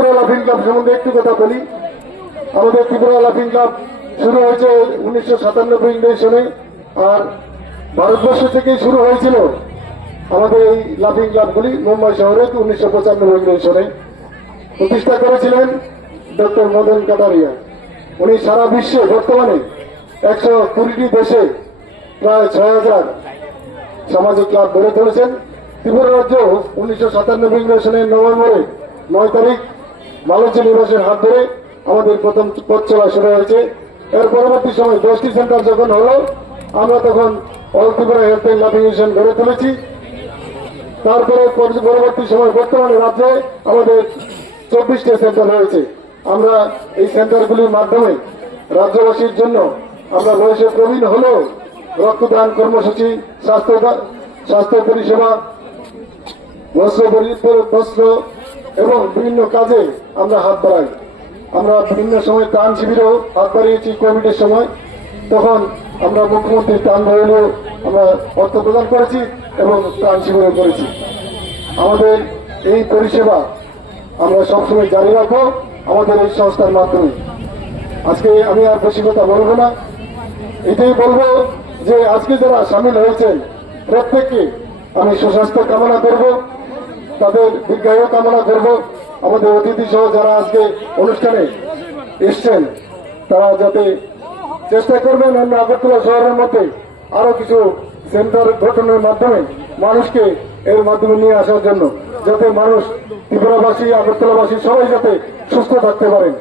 ত্রিপুরা লাফিং ক্লাব সম্বন্ধে একটু কথা বলি। আমাদের ত্রিপুরা লাফিং ক্লাব শুরু হয়েছে 1997 সনে, আর ভারতবর্ষ থেকেই শুরু হয়েছিল আমাদের এই লাফিং ক্লাবগুলি। মুম্বাই শহরে 1995 সনে প্রতিষ্ঠা করেছিলেন ডক্টর মদন কাটারিয়া। উনি সারা বিশ্বে বর্তমানে 120টি দেশে প্রায় 6000 সামাজিক ক্লাব গড়ে তুলেছেন। ত্রিপুরা রাজ্য 1997 সনের নভেম্বরে 9 তারিখ মালঞ্চি নিবাসের হাত ধরে আমাদের প্রথম পথ চলা শুরু হয়েছে। এর পরবর্তী সময় 10টি সেন্টার যখন হলো, আমরা তখন অল ত্রিপুরা হেলথ অ্যান্ড লাফিং মিশন গড়ে তুলেছি। তারপরে পরবর্তী সময় বর্তমানে রাজ্যে আমাদের 24টি সেন্টার রয়েছে। আমরা এই সেন্টারগুলির মাধ্যমে রাজ্যবাসীর জন্য আমরা বয়সে প্রবীণ হলেও রক্তদান কর্মসূচি, স্বাস্থ্য পরিষেবা, বস্ত্র এবং বিভিন্ন কাজে আমরা হাত বাড়াই। আমরা বিভিন্ন সময় ত্রাণ শিবিরেও হাত বাড়িয়েছি। কোভিডের সময় তখন আমরা মুখ্যমন্ত্রীর ত্রাণ বাহিনীও আমরা অর্থ প্রদান করেছি এবং ত্রাণ শিবিরও করেছি। আমাদের এই পরিষেবা আমরা সবসময় জারি রাখবো আমাদের এই সংস্থার মাধ্যমে। আজকে আমি আর বেশি কথা বলবো না, এটাই বলবো যে আজকে যারা সামিল হয়েছেন প্রত্যেককে আমি সুস্বাস্থ্য কামনা করব, তাদের দীর্ঘায়ু কামনা করব। আমাদের অতিথি সহ যারা আজকে অনুষ্ঠানে এসছেন তারা যাতে চেষ্টা করবেন আমরা আগরতলা শহরের মধ্যে আরো কিছু সেন্টার গঠনের মাধ্যমে মানুষকে এর মাধ্যমে নিয়ে আসার জন্য, যাতে মানুষ ত্রিপুরাবাসী, আগরতলাবাসী সবাই যাতে সুস্থ থাকতে পারেন।